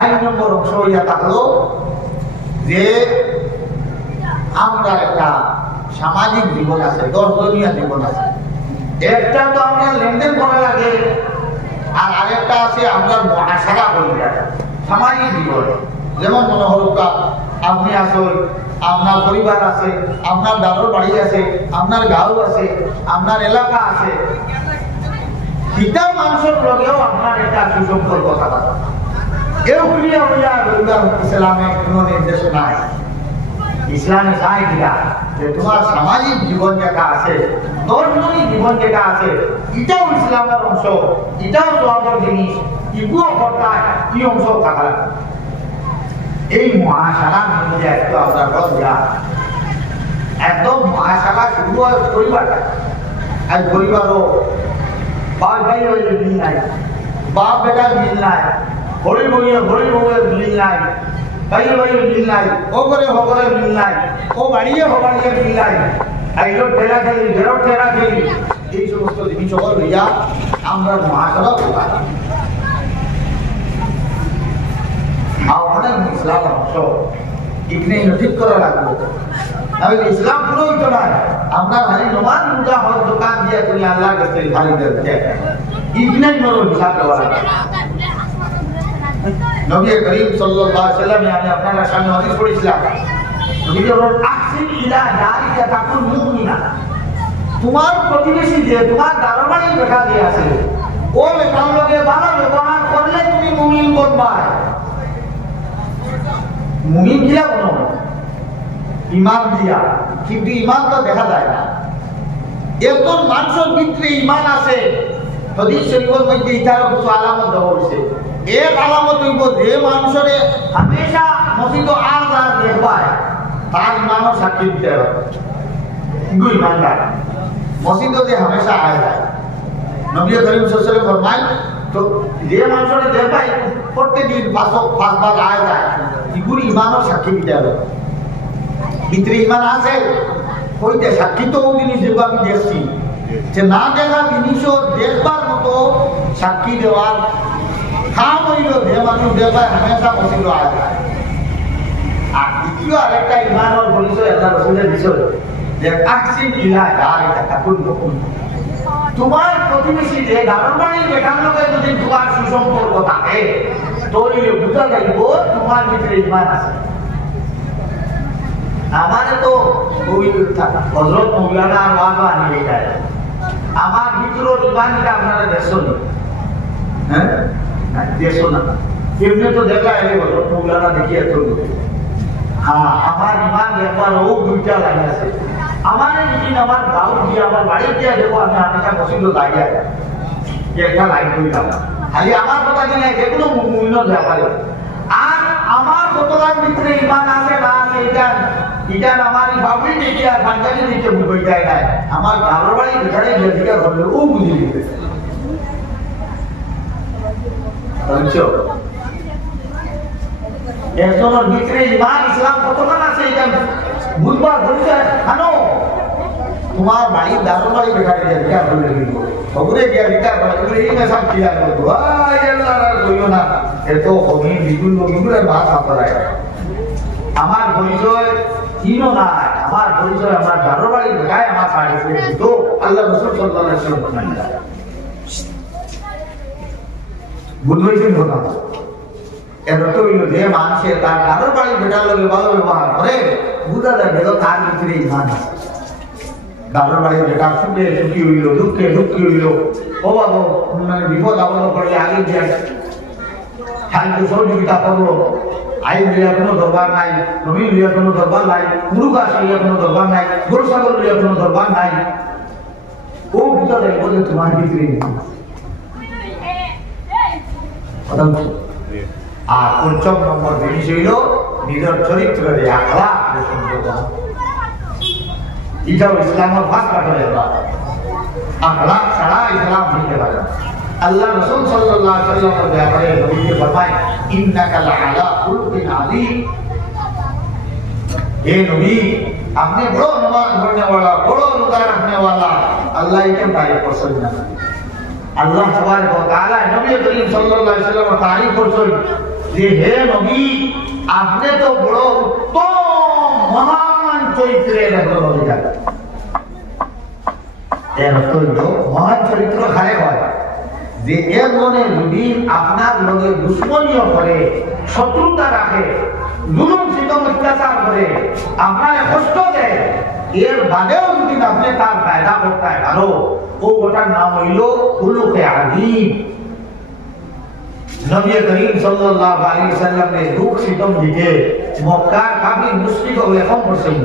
এক নম্বর অংশ ইয়া থাকলো যে আমরা একটা সামাজিক জীবন আছে, দর্শনীয় জীবন আছে। একটা তো আমরা লেনদেন করা লাগে, আর আরেকটা আছে আমরা মহাসারা করি সামাজিক জীবন। যেমন মনে হল আপনি আসল, আপনার পরিবার আছে, আপনার দাদুর বাড়ি আছে, আপনার গাঁও আছে, আপনার এলাকা আছে, পিতা মানুষের লগেও আপনার একটা সুসম্পর্ক থাকা। কেউ ক্রিয়া হইয়া রইবার ইসলামে কোনো নির্দেশ নাই। ইসলামে চাই কিনা যে তোমার সামাজিক জীবন যেটা আছে, ধর্মীয় জীবন যেটা আছে, এটাও ইসলামের অংশ, এটাও সবার জিনিস, ইগুও কর্তায় কি অংশ থাকা। এই মহাশালা মিলে একটু আপনার যা একদম মহাশালা শুরু হয় পরিবার, আর পরিবারও বাপ ভাই হইলে মিল নাই, বাপ বেটার মিল নাই, হরি বউয়ের মিল নাই, ভাই ভাইয়ের মিল নাই, ও করে হগরে মিল নাই, ও বাড়িয়ে হবাড়িয়ে মিল নাই, আইলো ঠেলা খেলি ঘেরো ঠেলা খেলি, এই সমস্ত জিনিস সকল হইয়া আমরা মহাশালা কোথায় অনেক ইসলাম অংশ এখানে ঠিক করা লাগবে। তাহলে ইসলাম পুরো হইতো না, আমরা ভারী নমান রোজা হওয়ার দোকান দিয়ে তুমি আল্লাহর কাছে ভারী দেখতে এখানেই বড় হিসাব দেওয়া লাগে। নবী করিম সাল্লাল্লাহু আলাইহি ওয়াসাল্লাম আমি আপনার সামনে হাদিস পড়েছিলাম, নবী বলেন আকসিন ইলা দারিকা তাকুন মুমিনা। তোমার প্রতিবেশী যে তোমার দারবাড়ি বেটা দিয়ে আছে, ও বেটার লগে ভালো ব্যবহার করলে তুমি মুমিন বনবা। মুমিন কিলা বলো ইমান দিয়া, কিন্তু ইমান তো দেখা যায় না। একজন মানুষের ভিতরে ইমান আছে, হাদিস শরীফের মধ্যে ইতারও কিছু আলামত দেওয়া হয়েছে। এক আলামত হইব যে মানুষের হামেশা মসজিদ আর যারা দেখবায় তার ইমানও সাক্ষী দিতে হবে, কিন্তু ইমানদার মসজিদ যে হামেশা আয় যায়। নবী করিম সাল্লাল্লাহু আলাইহি ওয়াসাল্লাম ফরমায় তো যে মানুষের দেখবায় প্রত্যেকদিন পাঁচবার আয় যায়, এগুলি ইমানও সাক্ষী দিতে হবে। ভিতরে ইমান আছে হইতে সাক্ষী তো ওই জিনিস যেগুলো আমি দেখছি, যে না দেখা জিনিসও দেখবার মতো সাক্ষী দেওয়ার কাম হইল যে মানুষ দেখবায় হামেশা মসজিদ আয় যায়। আর দ্বিতীয় আরেকটা ইমানের পরিচয় আল্লাহ রাসূলের বিষয় যে আকসিন ইলা দারিকা তাকুন মুমিনা। তোমার প্রতিবেশী যে দারবাড়ি বেটার লগে যদি তোমার সুসম্পর্ক থাকে তো বুঝা যাইব তোমার ভিতরে ইমান আছে। আমার তো ওই হযরত মৌলানা ওয়াজ আনিয়ে যায়, আমার ভিতরের ইমানটা আপনারা দেখছেন, হ্যাঁ দেখছো না এমনি তো দেখা এলে হযরত মৌলানা দেখিয়ে তো হ্যাঁ আমার ইমান একবার ও দুইটা লাইন আছে। আমার যদি আমার গাঁও দিয়ে আমার বাড়ি দিয়ে দেখো আমি হামেশা মসজিদ লাগিয়ে একটা লাইন করিলাম, খালি আমার কথা জানে যেগুলো মূল্য ব্যাপারে। আর আমার কতটার ভিতরে ইমান আছে না আছে এটা আমার বাবুই দেখি আর বাঙালি দিকে বই যায় না, আমার গাঁর বাড়ি যেখানে যেদিকে করলে ও বুঝে দিতে একজনের ভিতরে ইমান ইসলাম কতক্ষণ আছে এটা বুঝবার বলছে। জানো তোমার বাড়ির দাদুর বাড়ি বেকারে যেদিকে করলে খবরে গিয়া বিচার করে এগুলো এই মেশাব ক্লিয়ার করবো কইও না, এত হমি বিভিন্ন বিভিন্ন ভাত আপনারাই। আমার পরিচয় চিনো না, আমার পরিচয় আমার দাদুর বাড়ি বেকায় আমার সার্টিফিকেট তো আল্লাহ রাসূল সাল্লাল্লাহু আলাইহি ওয়াসাল্লাম বলেন বুঝবেন কথা। এত হইল যে মানুষের তার দাদুর বাড়ি বেটার লগে ভালো ব্যবহার করে বুঝা যাবে তার ভিতরে ইমান আছে। দাদুর বাড়ি বেটার সুখে সুখী হইল, দুঃখে দুঃখী হইল, ও বাবু মানে বিপদ আপদ করলে আগে যায় খালি সহযোগিতা করলো। আইন লইয়া কোনো দরবার নাই, জমি লইয়া কোনো দরবার নাই, পুরু গাছ লইয়া কোনো দরবার নাই, গরু ছাগল লইয়া কোনো দরবার নাই। ও বুঝা যাবে বলে তোমার ভিতরে ইমান আছে। আর পঞ্চম নম্বর জিনিস হইল নিজের চরিত্রের আখলাক সুন্দর। এটাও ইসলামের ভাষা করে আখলাক ছাড়া ইসলাম হইতে পারে। আল্লাহ রাসূল সাল্লাল্লাহু আলাইহি ওয়াসাল্লামের ব্যাপারে নবীকে ফরমায় ইন্নাকা লাআলা খুলুকিন আযীম। হে নবী আপনি বড় নামাজ পড়নে वाला, বড় রোজা রাখনে वाला, আল্লাহ একে তারিফ করছেন না। আল্লাহ তাবারক ওয়া তাআলা নবী করিম সাল্লাল্লাহু আলাইহি ওয়াসাল্লামের তারিফ করছেন যে হে নবী আপনি তো বড় উত্তম মহান চরিত্রের একজন অধিকার। এর অর্থ হইল মহান চরিত্র খারে হয় যে একজনের যদি আপনার লগে দুশ্মনীয় করে, শত্রুতা রাখে, জুলুম সিতম অত্যাচার করে, আপনার কষ্ট দেয়, এর বাদেও যদি আপনি তার ফায়দা করতে পারো, ও ওটার নাম হইল খুলুকে আযীম। নবী করিম সাল্লাল্লাহু আলাইহি ওয়াসাল্লাম ने দুঃখ সিতম দিকে মক্কার কাফির মুশরিক ও এখন করছেন।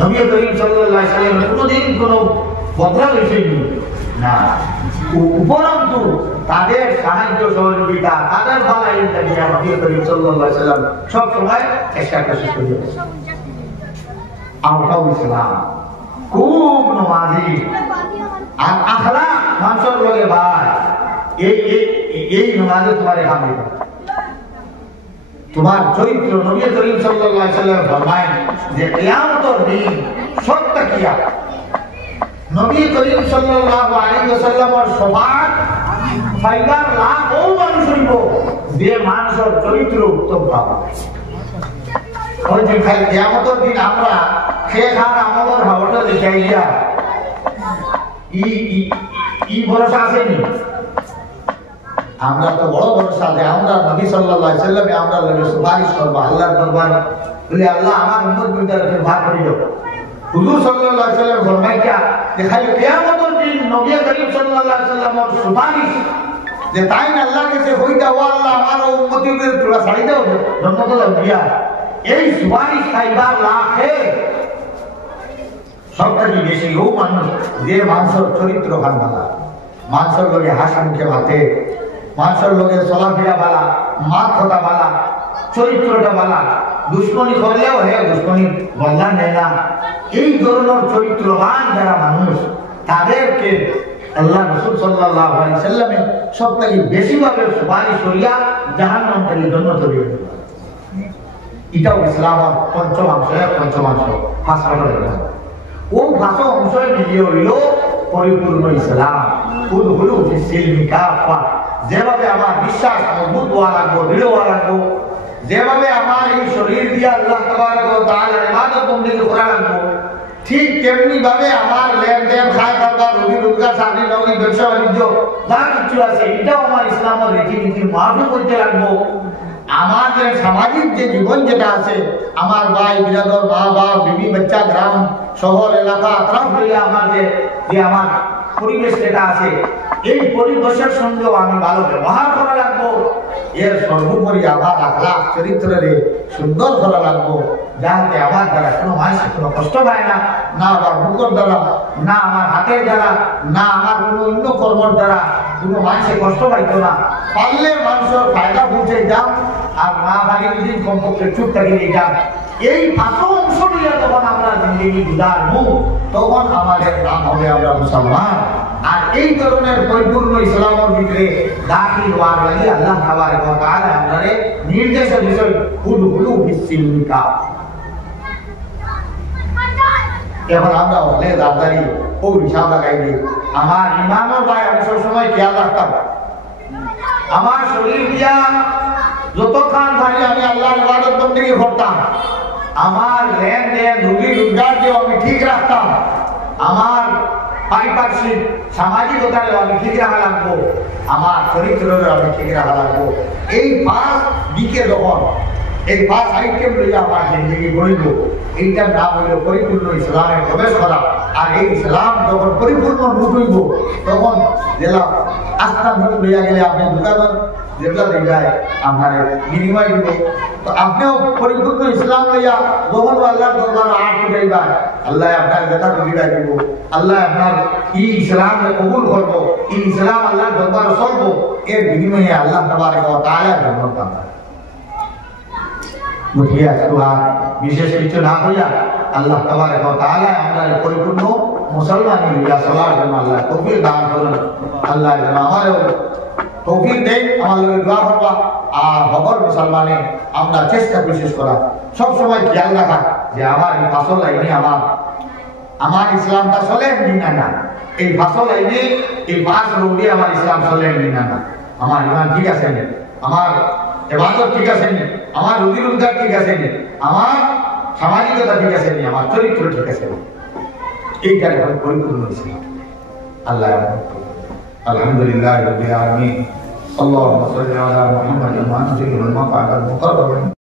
নবী করিম সাল্লাল্লাহু আলাইহি ওয়াসাল্লাম কোনদিন কোনো বদলা হইছেন না, উপরন্তু তাদের সাহায্য সহযোগিতা, তাদের ভালাই দিয়া নবী করিম সাল্লাল্লাহু আলাইহি ওয়াসাল্লাম সব সময় চেষ্টা করেছেন। আমরাও ইসলাম খুব নমাজি আর আখলাক মানুষের লগে ভাই এই নমাজে তোমার কাম দিবে। তোমার চরিত্র নবী করিম সাল্লাল্লাহু আলাইহি ওয়াসাল্লাম ফরমায়েন যে কিয়ামতের দিন সত্য কিয়া নবী করিম সাল্লাল্লাহু আলাইহি ওয়াসাল্লামের সমাজ ফাইবার লাখ ও মানুষ হইব যে মানুষের চরিত্র উত্তম পাবে। ওই যে কিয়ামতের দিন আমরা খেয়ে খান আমাদের হাওয়াটা দেখাইয়া ই ভরসা আসেনি। আমরা তো বড় ভরসা যে আমরা নবী সাল্লাল্লাহু আলাইহি ওয়াসাল্লামে আমরা লগে সুপারিশ করব আল্লাহর দরবারে, বলে আল্লাহ আমার উম্মত বিদারকে ভাগ করে দাও। হুজুর সাল্লাল্লাহু আলাইহি ওয়াসাল্লাম ফরমাইয়া যে খালি কিয়ামতের দিন নবী করিম সাল্লাল্লাহু আলাইহি ওয়াসাল্লামের সুপারিশ যে তাই আল্লাহর কাছে হইতা ও আল্লাহ আমার উম্মতিদের তোরা ছাড়ি দাও জান্নাতুল আম্বিয়া, এই সুপারিশ খাইবার লাখে সবথেকে বেশি ও মানুষ যে মানুষের চরিত্র ভালো, মানুষের লগে হাসি মুখে মাতে, মানুষের লগে চলাফেরা বালা, মাত কথা বালা, চরিত্রটা বালা, দুশ্মনী করলেও হে দুশ্মনী বদলা নেয় না, এই ধরনের চরিত্রবান যারা মানুষ তাদেরকে আল্লাহ রাসূল সাল্লাল্লাহু আলাইহি ওয়াসাল্লামের সবথেকে বেশি ভাবে সুপারিশ করিয়া জাহান্নাম থেকে জান্নাতে দিয়ে দেন। এটাও ইসলামের পঞ্চমাংশ ফাঁস ও ভাষা অংশ মিলিয়ে হইল পরিপূর্ণ ইসলাম। যেভাবে আমার বিশ্বাস মজবুত হওয়া লাগবো, দৃঢ় হওয়া লাগবো, যেভাবে আমার এই শরীর দিয়ে আল্লাহ তাবারক ওয়া তাআলার ইবাদত বন্দেগী করা লাগবো, ঠিক তেমনি ভাবে আমার লেনদেন, খায় কারবার, রুজি রোজগার, চাকরি নকরি, ব্যবসা বাণিজ্য যা কিছু আছে এটাও আমার ইসলামের রীতিনীতির মাফিক হইতে লাগবো। আমাদের সামাজিক যে জীবন যেটা আছে, আমার ভাই বিরাদর, মা বাপ, বিবি বাচ্চা, গ্রাম শহর এলাকা আত্রাফ হইয়া আমার যে আমার পরিবেশ যেটা আছে, এই পরিবেশের সঙ্গেও আমি ভালো ব্যবহার করা লাগবো। এর সর্বোপরি আমার আখলাক চরিত্রে সুন্দর করা লাগবো, যাতে আমার দ্বারা কোনো মানুষ কোনো কষ্ট পায় না, না আমার মুখের দ্বারা, না আমার হাতের দ্বারা, না আমার কোনো অন্য কর্মর দ্বারা কোনো মানুষের কষ্ট পাইতো না। পারলে মানুষের ফায়দা পৌঁছে যান, আর না পারি যদি কমপক্ষে চুপ থাকিয়ে যান। এই পাঁচ অংশ নিয়ে যখন আমরা জিন্দগি গুজারবো তখন আমাদের নাম হবে আমরা মুসলমান। আর এই ধরনের পরিপূর্ণ ইসলামের ভিতরে দাখিল হওয়ার লাগি আল্লাহ তাবারক ওয়া তাআলা আমাদের নির্দেশ বিষয় উদখুলু ফিস-সিলমি কাফা। এখন আমরা হলে দাদারি ও হিসাব লাগাই দিই। আমার ইমানের ভাই আমি সবসময় খেয়াল রাখতাম, আমার শরীর দিয়া যতক্ষণ পারি আমি আল্লাহর ইবাদত বন্দেগী করতাম, আমার লেনদেন, রুজি রোজগার যে আমি ঠিক রাখতাম, আমার পারিপার্শ্বিক সামাজিকতারে আমি ঠিক রাখা লাগবো, আমার চরিত্রের আমি ঠিক রাখা লাগবো। এই পাঁচ দিকে যখন এই পাঁচ আইটেম লইয়া আমার জিন্দগি গড়িব, এইটার নাম হইল পরিপূর্ণ ইসলামে প্রবেশ করা। আর এই ইসলাম যখন পরিপূর্ণ রূপ হইব তখন যেটা আস্থা রূপ লইয়া গেলে আপনি দোকানের যেটা দেখায় আপনার বিনিময় দিব। তো আপনিও পরিপূর্ণ ইসলাম লইয়া যখন আল্লাহর দরবারে আট উঠাইবা, আল্লাহ আপনার যেটা কবিরা দিব, আল্লাহ আপনার ই ইসলামকে কবুল করব, এই ইসলাম আল্লাহর দরবারে চলব, এর বিনিময়ে আল্লাহ তাবারক ওয়া তাআলা জান্নাত পাবেন। বুঝিয়া সুহার বিশেষ কিছু না হইয়া আল্লাহ তাবারক ওয়া তাআলা আমাদের পরিপূর্ণ মুসলমান হইয়া চলার জন্য আল্লাহ তৌফিক দান করুন। আল্লাহ যেন আমারও তৌফিক দেন, আমার লগে দোয়া করবা। আর খবর মুসলমানে আমরা চেষ্টা কোশিশ করা, সবসময় খেয়াল রাখা যে আমার এই ফাসল আইনে আমার ইসলামটা চলে না না, এই ফাসল আইনে এই পাঁচ রোগে আমার ইসলাম চলে না না, আমার ইমান ঠিক আছে না, আমার ইবাদত ঠিক আছে নি, আমার রুজি রোজগার ঠিক আছে নি, আমার সামাজিকতা ঠিক আছে নি, আমার চরিত্র ঠিক আছে নি, এইটা এখন পরিপূর্ণ ছিল। আল্লাহ আলহামদুলিল্লাহ রাব্বিল আলামিন। আল্লাহুম্মা সাল্লি আলা মুহাম্মাদিন ওয়া আনজিল মুকাররাম